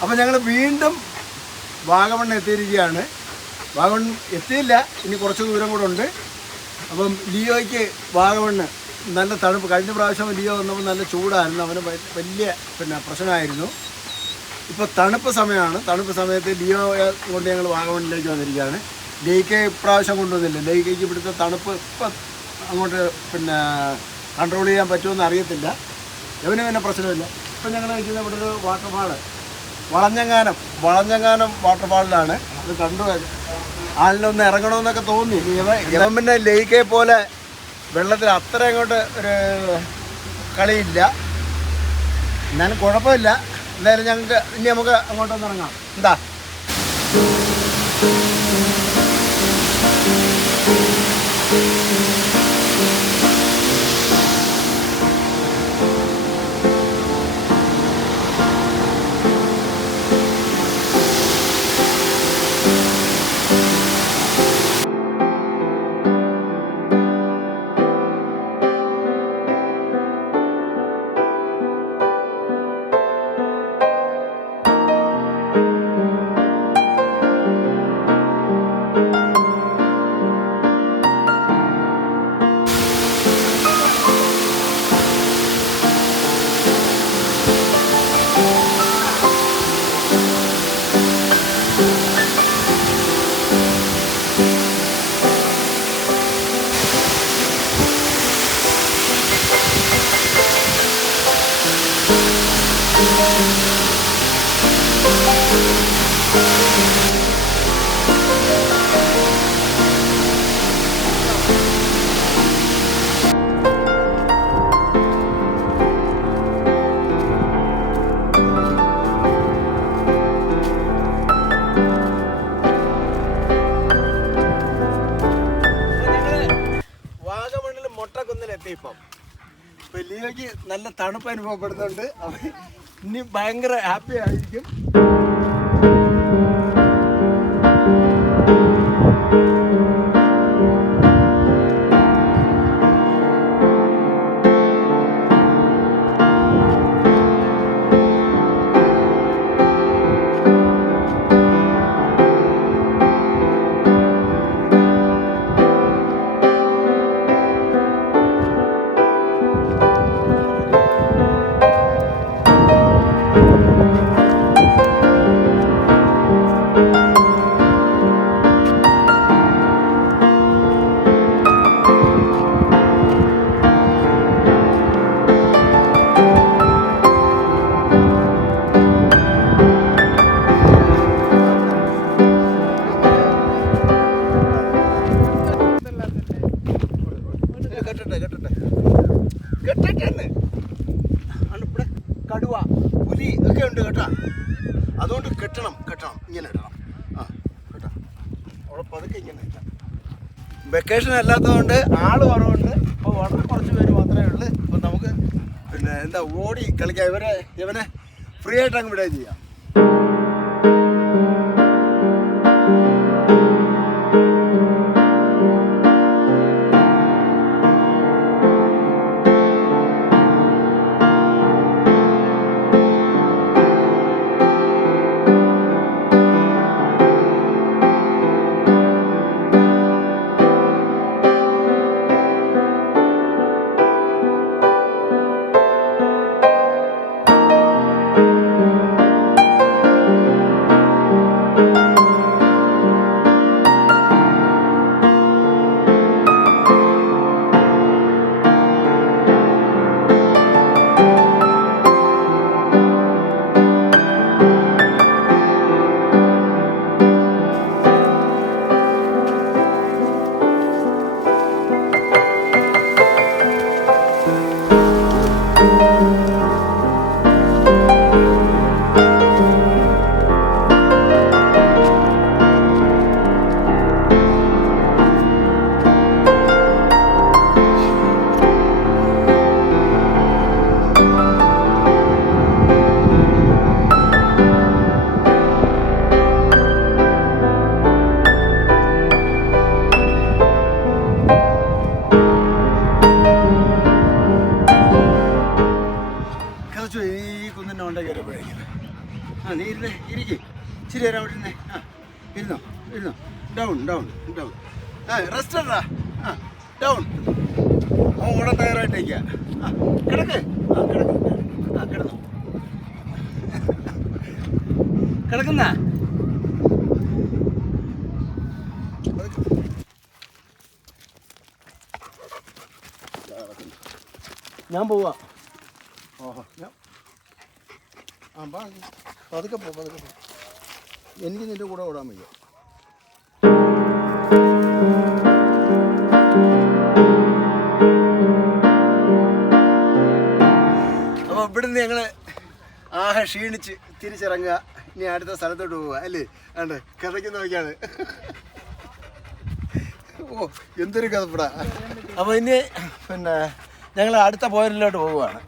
അപ്പം ഞങ്ങൾ വീണ്ടും വാഗമൺ എത്തിയിരിക്കുകയാണ്. വാഗമൺ എത്തിയില്ല, ഇനി കുറച്ച് ദൂരം കൂടെ ഉണ്ട്. അപ്പം ലിയോയ്ക്ക് വാഗമണ്ണ് നല്ല തണുപ്പ്. കഴിഞ്ഞ പ്രാവശ്യം ലിയോ വന്നപ്പോൾ നല്ല ചൂടായിരുന്നു, അവന് വലിയ പ്രശ്നമായിരുന്നു. ഇപ്പോൾ തണുപ്പ് സമയമാണ്. തണുപ്പ് സമയത്ത് ലിയോ കൊണ്ട് ഞങ്ങൾ വാഗമണ്ണിലേക്ക് വന്നിരിക്കുകയാണ്. ലേക്ക് ഇപ്രാവശ്യം കൊണ്ടുവന്നില്ല. ലേക്കേക്ക് ഇവിടുത്തെ തണുപ്പ് ഇപ്പം അങ്ങോട്ട് കൺട്രോൾ ചെയ്യാൻ പറ്റുമെന്ന് അറിയത്തില്ല. ഇവന് പ്രശ്നമില്ല. ഇപ്പം ഞങ്ങൾ കഴിക്കുന്ന ഇവിടെ ഒരു വാട്ടർഫാള് വളഞ്ഞങ്ങാനം വാട്ടർഫാളിലാണ്. അത് കണ്ടു ആളിനൊന്ന് ഇറങ്ങണമെന്നൊക്കെ തോന്നി. ഇവൻ പിന്നെ ലേക്കെ പോലെ വെള്ളത്തിൽ അത്ര അങ്ങോട്ട് ഒരു കളിയില്ല. എന്നാലും കുഴപ്പമില്ല. എന്തായാലും ഞങ്ങൾക്ക് ഇനി നമുക്ക് അങ്ങോട്ടൊന്ന് ഇറങ്ങാം. എന്താ ഇപ്പം ലിയോയ്ക്ക് നല്ല തണുപ്പ് അനുഭവപ്പെടുന്നുണ്ട്. ഇനി ഭയങ്കര ഹാപ്പി ആയിരിക്കും. ഇവിടെ കടുവ, പുലി ഒക്കെ ഉണ്ട് കേട്ടോ. അതുകൊണ്ട് കെട്ടണം ഇങ്ങനെ ഇടണം. കേട്ടോ, അവിടെ പതുക്കെ ഇങ്ങനെ ഇട്ടാം. വെക്കേഷൻ അല്ലാത്തതുകൊണ്ട് ആള് കുറവുണ്ട്. ഇപ്പോൾ വളരെ കുറച്ച് പേര് മാത്രമേ ഉള്ളൂ. ഇപ്പം നമുക്ക് ഓടി കളിക്കാം. ഇവനെ ഫ്രീ ആയിട്ട് അങ്ങ് വിടുകയും ചെയ്യാം. എത്തുമ്പോഴേക്കും. നീ ഇരിക്കും ഇച്ചിരി നേരം അവിടെ ഇരുന്നേ. ഇരുന്നോ ഇരുന്നോ. Down down down. റെസ്റ്റ് ഉണ്ടാ. ഡൗൺ. അവൻ കൂടെ തയ്യാറായിട്ടേക്കാ. കിടക്ക്. കിടക്ക്. കിടന്നു കിടക്കുന്ന. ഞാൻ പോവാ. ഓഹോ പതുക്കെ പോ. എനിക്ക് നിന്റെ കൂടെ ഓടാൻ വയ്യ. അപ്പോൾ ഇവിടുന്ന് ഞങ്ങള് ക്ഷീണിച്ച് തിരിച്ചിറങ്ങുക. ഇനി അടുത്ത സ്ഥലത്തോട്ട് പോവുക അല്ലേ? ആണ്ട് കിടക്കി നോക്കിയാണ്. ഓ എന്തൊരു കഥപ്പെടാ. അപ്പോൾ ഇനി ഞങ്ങൾ അടുത്ത പോയിന്റിലോട്ട് പോവുകയാണ്.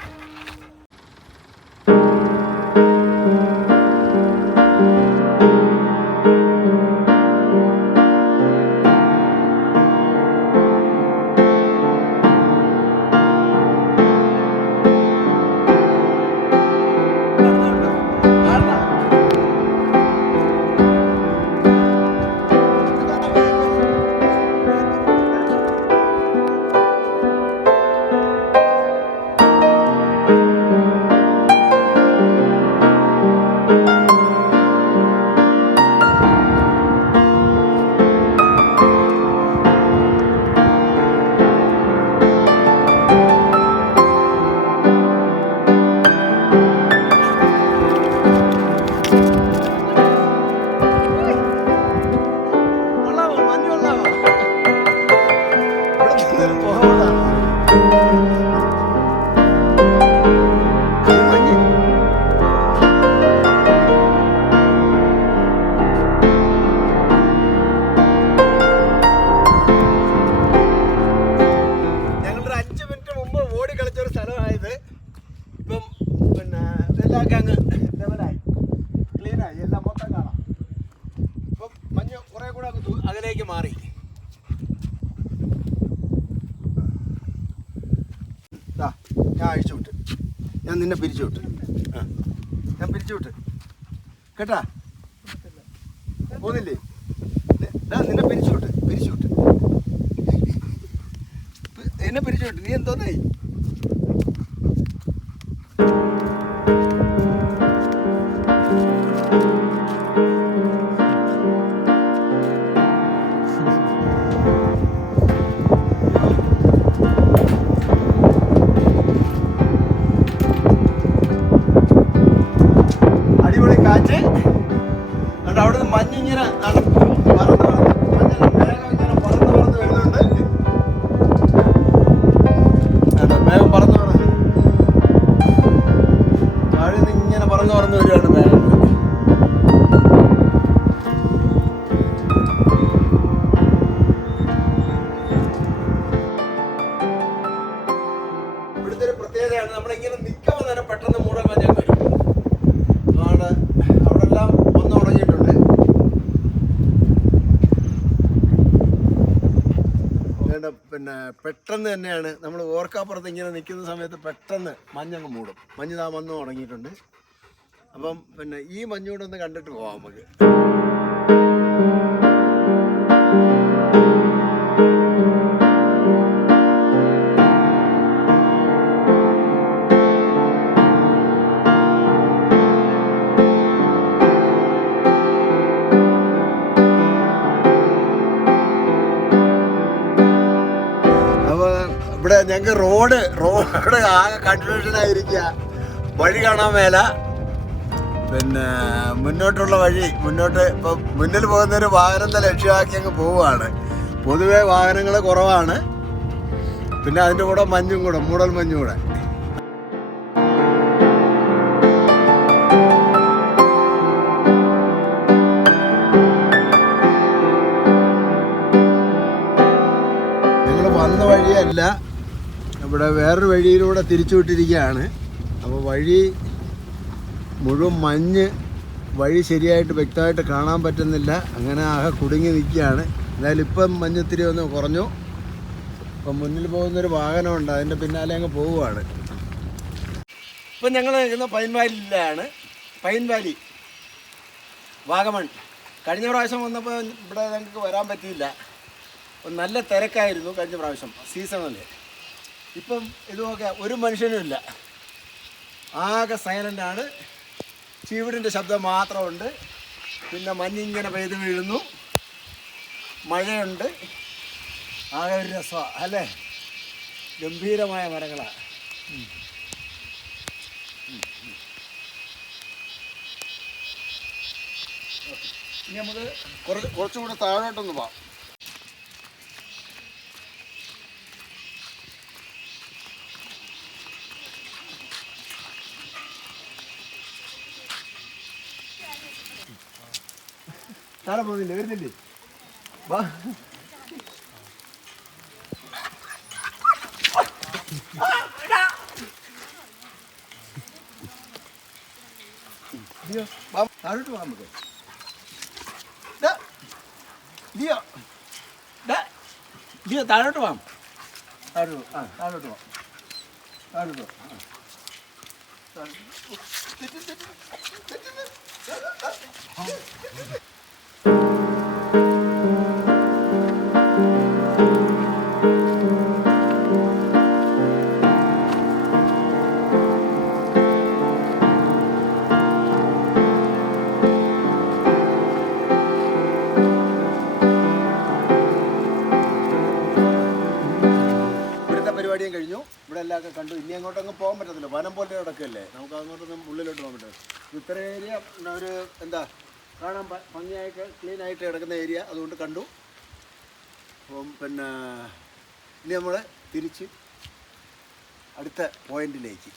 അകലേക്ക് മാറി. ഞാൻ അഴിച്ചു വിട്ട്. ഞാൻ നിന്നെ പിരിച്ചു വിട്ട്. ഞാൻ പിരിച്ചു വിട്ട് കേട്ടാ. പോന്നില്ലേ? നിന്നെ പിരിച്ചു വിട്ട് എന്നെ പിരിച്ചു വിട്ട്. നീ എന്തോന്നായി? കാറ്റ് അതുകൊണ്ട് അവിടുന്ന് മഞ്ഞിങ്ങനെ വരുന്നുണ്ട്. മേഘം പറന്ന് താഴെ നിന്ന് ഇങ്ങനെ പറന്ന് വരികയാണ് മേഘം. ഇവിടുത്തെ ഒരു പ്രത്യേകതയാണ്, നമ്മളിങ്ങനെ നിൽക്കുമ്പോൾ തന്നെ പെട്ടെന്ന് മൂടൽ മഞ്ഞ വരും. അവിടെല്ലാം ഒന്ന് ഉണങ്ങിയിട്ടുണ്ട്. പെട്ടെന്ന് തന്നെയാണ് നമ്മൾ ഓർക്കാപ്പുറത്ത് ഇങ്ങനെ നിൽക്കുന്ന സമയത്ത് പെട്ടെന്ന് മഞ്ഞങ്ങ് മൂടും. മഞ്ഞ് താ വന്ന് ഉണങ്ങിയിട്ടുണ്ട്. അപ്പം ഈ മഞ്ഞൂടൊന്ന് കണ്ടിട്ട് പോവാം നമുക്ക്. ഇവിടെ ഞങ്ങൾക്ക് റോഡ് ആകെ കൺഫ്യൂഷൻ ആയിരിക്കുക. വഴി കാണാൻ മേല. മുന്നോട്ടുള്ള വഴി ഇപ്പം മുന്നിൽ പോകുന്നൊരു വാഹനത്തെ ലക്ഷ്യമാക്കി അങ്ങ് പോവുകയാണ്. പൊതുവെ വാഹനങ്ങൾ കുറവാണ്. പിന്നെ അതിൻ്റെ കൂടെ മഞ്ഞും കൂടെ, മൂടൽ മഞ്ഞും കൂടെ. ഞങ്ങൾ വന്ന വഴിയല്ല, ഇവിടെ വേറൊരു വഴിയിലൂടെ തിരിച്ചു വിട്ടിരിക്കുകയാണ്. അപ്പോൾ വഴി മുഴുവൻ മഞ്ഞ്, വഴി ശരിയായിട്ട് വ്യക്തമായിട്ട് കാണാൻ പറ്റുന്നില്ല. അങ്ങനെ ആകെ കുടുങ്ങി നിൽക്കുകയാണ്. എന്തായാലും ഇപ്പം മഞ്ഞത്തിരി ഒന്ന് കുറഞ്ഞു. അപ്പം മുന്നിൽ പോകുന്നൊരു വാഹനമുണ്ട്, അതിൻ്റെ പിന്നാലെ അങ്ങ് പോവുകയാണ്. ഇപ്പം ഞങ്ങൾ നിൽക്കുന്ന പൈൻ വാലിയിലാണ്. Pine valley Vagamon. കഴിഞ്ഞ പ്രാവശ്യം വന്നപ്പോൾ ഇവിടെ ഞങ്ങൾക്ക് വരാൻ പറ്റിയില്ല. നല്ല തിരക്കായിരുന്നു കഴിഞ്ഞ പ്രാവശ്യം സീസണിൽ. ഇപ്പം ഇതുമൊക്കെ ഒരു മനുഷ്യനും ഇല്ല, ആകെ സൈലൻ്റാണ്. ചീവിടിൻ്റെ ശബ്ദം മാത്രമുണ്ട്. പിന്നെ മഞ്ഞിങ്ങനെ പെയ്ത് വീഴുന്നു, മഴയുണ്ട്. ആകെ ഒരു രസമാണ് അല്ലേ? ഗംഭീരമായ മരങ്ങളാണ്. ഇനി നമുക്ക് കുറച്ചും കൂടെ താഴോട്ടൊന്ന് പോവാം. താഴെ പോകുന്നില്ലേ? വരുന്നില്ലേ? വാ. താഴോട്ട് പോകാൻ നമുക്ക്. താഴോട്ട് പോകാം. താഴോട്ട് പോകാം. പരിപാടിയും കഴിഞ്ഞു. ഇവിടെ എല്ലാമൊക്കെ കണ്ടു. ഇനി അങ്ങോട്ടങ്ങ് പോകാൻ പറ്റത്തില്ല, വനം പോലെ കിടക്കല്ലേ. നമുക്ക് അങ്ങോട്ടൊന്നും ഉള്ളിലോട്ട് പോകാൻ പറ്റില്ല. ഇത്ര ഏരിയ ഒരു എന്താ കാണാൻ ഭംഗിയായിട്ട് ക്ലീനായിട്ട് കിടക്കുന്ന ഏരിയ, അതുകൊണ്ട് കണ്ടു. അപ്പം പിന്നെ ഇനി നമ്മൾ തിരിച്ച് അടുത്ത പോയിന്റിലേക്ക്.